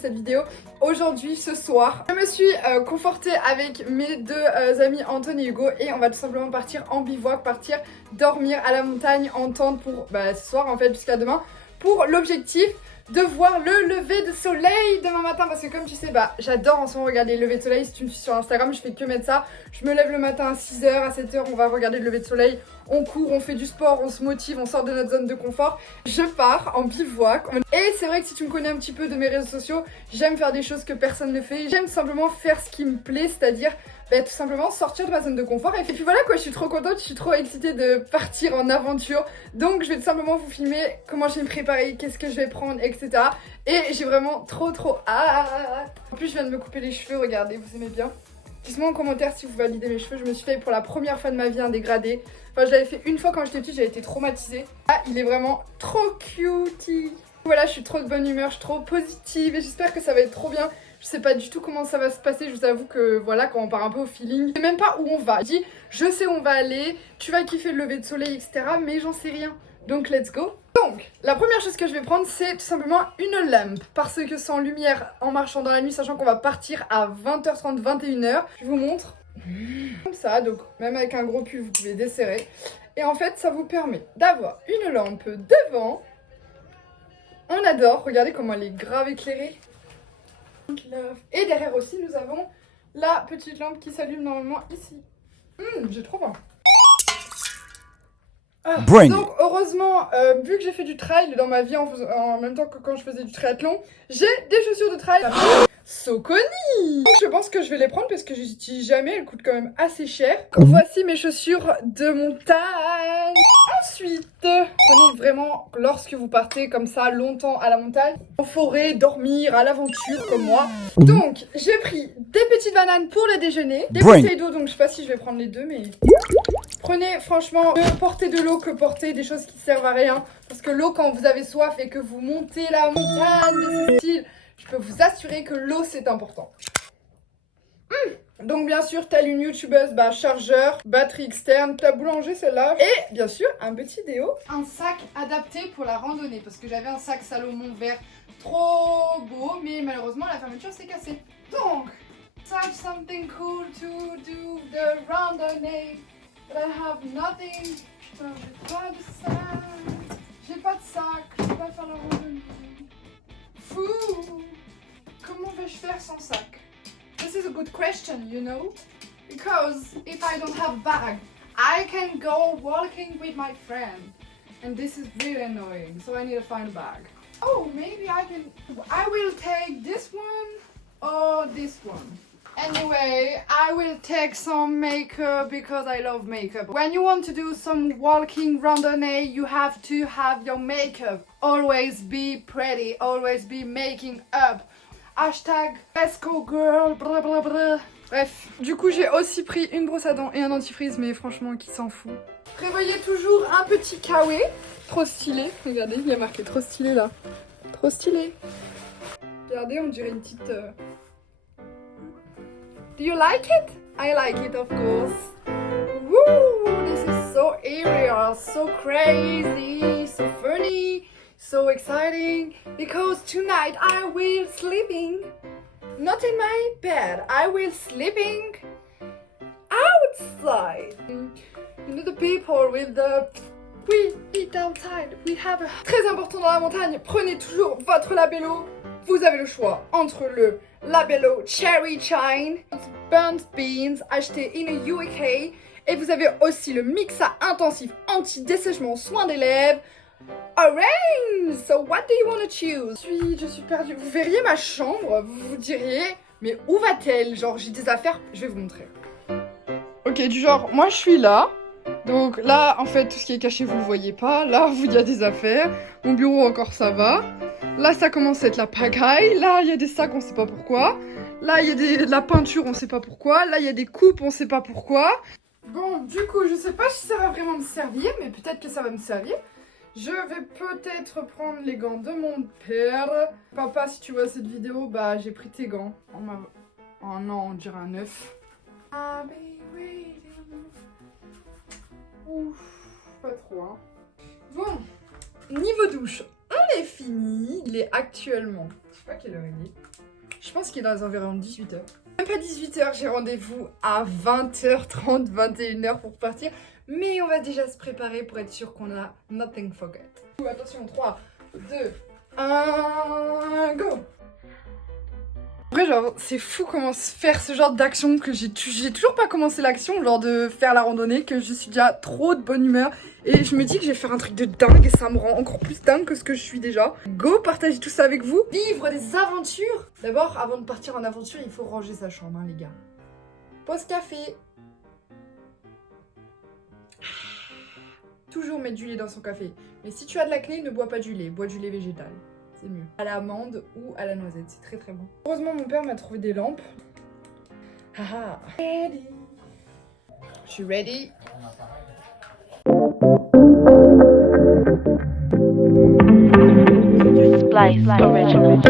cette vidéo aujourd'hui, ce soir. Je me suis confortée avec mes deux amis Anton et Hugo et on va tout simplement partir en bivouac, partir dormir à la montagne en tente pour ce soir en fait jusqu'à demain pour l'objectif de voir le lever de soleil demain matin parce que comme tu sais j'adore en ce moment regarder le lever de soleil. Si tu me suis sur Instagram je fais que mettre ça. Je me lève le matin à 6h, à 7h on va regarder le lever de soleil. On court, on fait du sport, on se motive, on sort de notre zone de confort. Je pars en bivouac. Et c'est vrai que si tu me connais un petit peu de mes réseaux sociaux, j'aime faire des choses que personne ne fait. J'aime simplement faire ce qui me plaît, c'est-à-dire tout simplement sortir de ma zone de confort. Et puis voilà quoi, je suis trop contente, je suis trop excitée de partir en aventure. Donc je vais tout simplement vous filmer comment je vais me préparer, qu'est-ce que je vais prendre, etc. Et j'ai vraiment trop hâte. En plus je viens de me couper les cheveux, regardez, vous aimez bien? Dites-moi en commentaire si vous validez mes cheveux. Je me suis fait pour la première fois de ma vie un dégradé. Enfin je l'avais fait une fois quand j'étais petite, j'avais été traumatisée. Ah il est vraiment trop cutie. Voilà, je suis trop de bonne humeur, je suis trop positive et j'espère que ça va être trop bien. Je sais pas du tout comment ça va se passer, je vous avoue que voilà, quand on part un peu au feeling, je sais même pas où on va. Je dis, je sais où on va aller, tu vas kiffer le lever de soleil, etc. Mais j'en sais rien. Donc let's go. Donc, la première chose que je vais prendre, c'est tout simplement une lampe. Parce que sans lumière, en marchant dans la nuit, sachant qu'on va partir à 20h30, 21h, je vous montre. Comme ça, donc même avec un gros pull, vous pouvez desserrer. Et en fait, ça vous permet d'avoir une lampe devant. On adore, regardez comment elle est grave éclairée. Et derrière aussi, nous avons la petite lampe qui s'allume normalement ici. J'ai trop faim. Donc heureusement, vu que j'ai fait du trail dans ma vie en même temps que quand je faisais du triathlon, j'ai des chaussures de trail Saucony. Donc je pense que je vais les prendre parce que je les utilise jamais, elles coûtent quand même assez cher. Voici mes chaussures de montagne. Ensuite, prenez vraiment lorsque vous partez comme ça longtemps à la montagne, en forêt, dormir, à l'aventure comme moi. Donc j'ai pris des petites bananes pour le déjeuner, des bouteilles d'eau, donc je sais pas si je vais prendre les deux mais... Prenez franchement, ne portez de l'eau que portez des choses qui servent à rien. Parce que l'eau quand vous avez soif et que vous montez la montagne de ce style, je peux vous assurer que l'eau c'est important. Donc bien sûr, telle une youtubeuse, chargeur, batterie externe, la boulanger celle-là. Et bien sûr, un petit déo. Un sac adapté pour la randonnée. Parce que j'avais un sac Salomon vert trop beau, mais malheureusement la fermeture s'est cassée. Donc, have something cool to do the randonnée. But I have nothing. Putain, j'ai pas de sac. J'ai pas de sac. Je peux pas faire la randonnée. Fou. Comment vais-je faire sans sac? This is a good question, you know? Because if I don't have bag, I can go walking with my friend. And this is really annoying. So I need to find a bag. Oh, maybe I will take this one or this one. Anyway, I will take some makeup because I love makeup. When you want to do some walking randonnée, you have to have your makeup. Always be pretty, always be making up. Hashtag Esco girl, blah blah blah. Bref, du coup j'ai aussi pris une brosse à dents et un dentifrice, mais franchement qui s'en fout. Prévoyez toujours un petit kawaii, trop stylé. Regardez, il y a marqué trop stylé là. Trop stylé. Regardez, on dirait une petite... Do you like it? I like it, of course. Woo! This is so eerie, so crazy, so funny, so exciting. Because tonight I will sleeping, not in my bed. I will sleeping outside. You know the people with the... We eat outside. We have a... Très important dans la montagne, prenez toujours votre labello. Vous avez le choix entre le labello Cherry Shine, Burnt Beans, acheté in the UK, et vous avez aussi le Mixa intensif anti-dessèchement soin des lèvres, Orange. So what do you want to choose? Je suis perdue. Vous verriez ma chambre, vous vous diriez, mais où va-t-elle? Genre j'ai des affaires, je vais vous montrer. Ok, du genre, moi je suis là. Donc là, en fait, tout ce qui est caché, vous le voyez pas. Là, il y a des affaires. Mon bureau, encore, ça va. Là, ça commence à être la pagaille. Là, il y a des sacs, on sait pas pourquoi. Là, il y a de la peinture, on sait pas pourquoi. Là, il y a des coupes, on sait pas pourquoi. Bon, du coup, je sais pas si ça va vraiment me servir, mais peut-être que ça va me servir. Je vais peut-être prendre les gants de mon père. Papa, si tu vois cette vidéo, j'ai pris tes gants. Oh non, on dirait un œuf. Ouf, pas trop, hein. Bon, niveau douche, on est fini. Il est actuellement pas quelle heure il est. Je pense qu'il est dans les environs 18h. Même pas 18h, j'ai rendez-vous à 20h30, 21h pour partir. Mais on va déjà se préparer pour être sûr qu'on a nothing forget. Attention, 3, 2, 1, go! En vrai, genre, c'est fou comment faire ce genre d'action que j'ai toujours pas commencé l'action, genre de faire la randonnée, que je suis déjà trop de bonne humeur. Et je me dis que je vais faire un truc de dingue et ça me rend encore plus dingue que ce que je suis déjà. Go, partager tout ça avec vous. Vivre des aventures. D'abord, avant de partir en aventure, il faut ranger sa chambre, hein, les gars. Pause café. Toujours mettre du lait dans son café. Mais si tu as de l'acné, ne bois pas du lait, bois du lait végétal. C'est mieux. À l'amande ou à la noisette, c'est très très bon. Heureusement, mon père m'a trouvé des lampes. Haha. Ready. Je suis ready. Splice Original.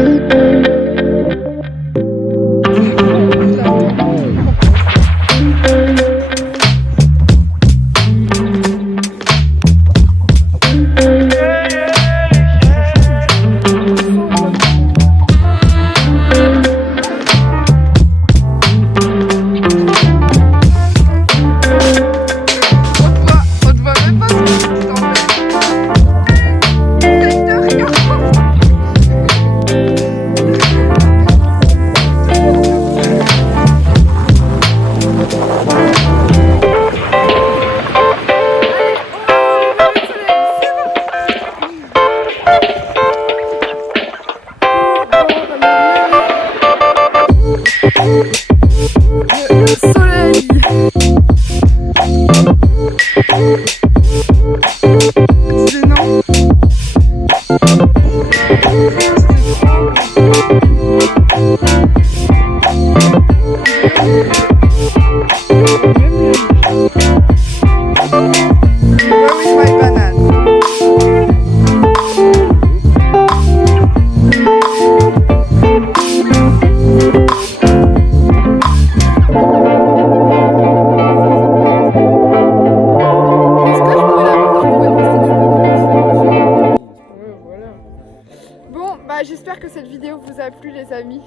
J'espère que cette vidéo vous a plu les amis.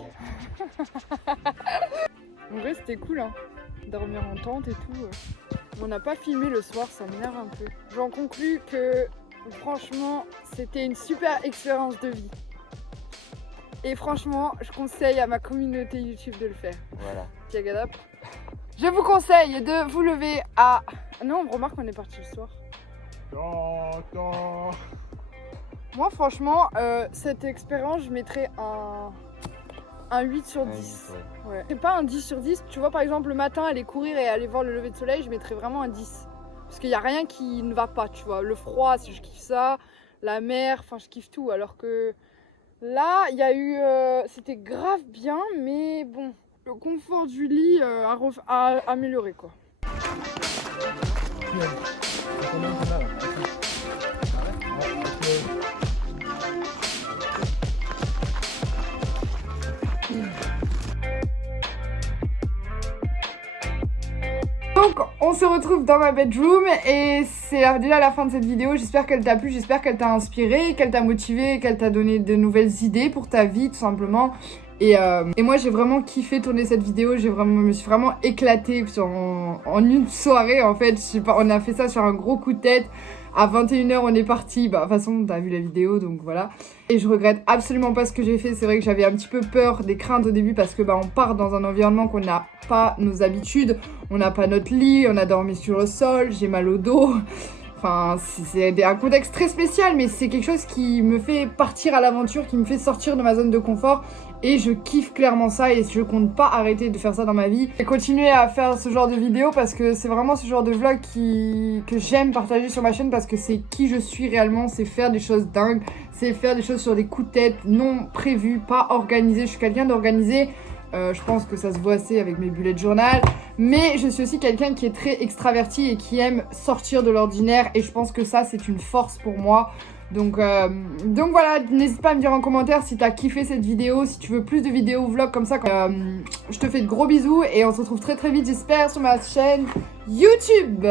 En vrai c'était cool hein, dormir en tente et tout. On n'a pas filmé le soir, ça m'énerve un peu. J'en conclus que franchement c'était une super expérience de vie. Et franchement je conseille à ma communauté YouTube de le faire. Voilà. Tiagadap. Je vous conseille de vous lever à... Non on remarque qu'on est parti le soir. Moi franchement, cette expérience, je mettrais un 8 sur 10. Ouais. C'est pas un 10 sur 10. Tu vois par exemple le matin aller courir et aller voir le lever de soleil, je mettrais vraiment un 10. Parce qu'il n'y a rien qui ne va pas, tu vois. Le froid, je kiffe ça. La mer, enfin je kiffe tout. Alors que là, il y a eu... c'était grave bien, mais bon, le confort du lit a amélioré quoi. Donc on se retrouve dans ma bedroom et c'est déjà la fin de cette vidéo. J'espère qu'elle t'a plu, j'espère qu'elle t'a inspiré, qu'elle t'a motivé, qu'elle t'a donné de nouvelles idées pour ta vie tout simplement. Et moi j'ai vraiment kiffé tourner cette vidéo, je me suis vraiment éclatée en une soirée en fait. Je sais pas, on a fait ça sur un gros coup de tête. À 21h on est parti, bah de toute façon t'as vu la vidéo donc voilà. Et je regrette absolument pas ce que j'ai fait, c'est vrai que j'avais un petit peu peur, des craintes au début parce que bah on part dans un environnement qu'on n'a pas nos habitudes, on n'a pas notre lit, on a dormi sur le sol, j'ai mal au dos. Enfin c'est un contexte très spécial mais c'est quelque chose qui me fait partir à l'aventure, qui me fait sortir de ma zone de confort. Et je kiffe clairement ça et je compte pas arrêter de faire ça dans ma vie. Et continuer à faire ce genre de vidéos parce que c'est vraiment ce genre de vlog que j'aime partager sur ma chaîne parce que c'est qui je suis réellement, c'est faire des choses dingues, c'est faire des choses sur des coups de tête non prévus, pas organisés. Je suis quelqu'un d'organisé, je pense que ça se voit assez avec mes bullet journal. Mais je suis aussi quelqu'un qui est très extraverti et qui aime sortir de l'ordinaire et je pense que ça c'est une force pour moi. Donc voilà, n'hésite pas à me dire en commentaire si t'as kiffé cette vidéo, si tu veux plus de vidéos vlogs comme ça. Je te fais de gros bisous et on se retrouve très très vite j'espère sur ma chaîne YouTube.